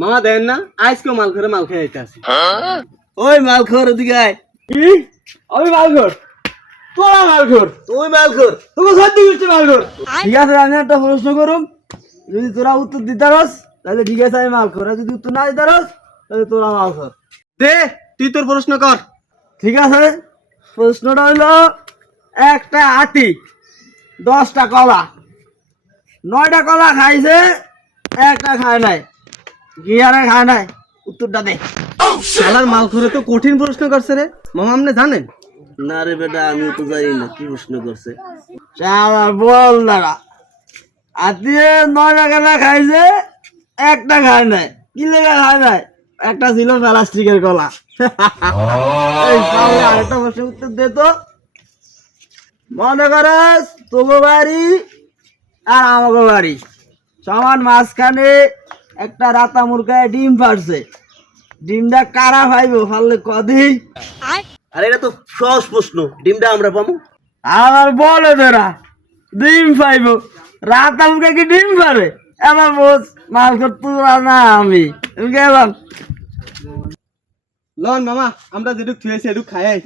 মামা দেন না আজকে মাল করে মাল খেয়ে যাইতে আসি ওই মাল খোর ওদিকে আয়। কি? আমি মাল কর তোরা মাল কর তুই মাল খোর তোকে সত্যি করছে মাল কর ঠিক আছে আমি একটা প্রশ্ন করুম। যদি তোরা উত্তর দিতে পারস তাহলে ঠিক আছে আমি মাল খোর আর যদি উত্তর না দিতে পারস তাহলে তোরা মাল খোর দে তুই তোর প্রশ্ন কর। ঠিক আছে প্রশ্নটা হইল একটা হাতি দশটা কলা। নয়টা কলা খাইছে একটা খায় নাই। গিয়ারে খায় নাই উত্তরটা দে। শালার মাল করে তো কঠিন প্রশ্ন করছে রে। মামা আপনি জানেন? না রে বেটা আমি তো জানি না কি প্রশ্ন করছে? শালা বল দাঁড়া। আত্মীয় নয়টা কলা খাইছে একটা খায় নাই। কি লেগে খায় নাই? একটা ছিল প্লাস্টিকের কলা। আরেকটা প্রশ্ন উত্তর দে তো। মনে করস তোগো বাড়ি আর আমাকে বাড়ি। সমান মাঝখানে একটা রাতা মুরগায় ডিম পারছে ডিমটা কারা পাইব ফাললে কদি আরে এটা তো সহজ প্রশ্ন ডিমটা আমরা পাবো? আমার বলে তোরা ডিম পাইব রাতা মুরগা কি ডিম পারে এবার বোঝ মাল তোরা না আমি। আমি গেলাম। লন মামা আমরা যেটুক থুয়েছি এটুক খাই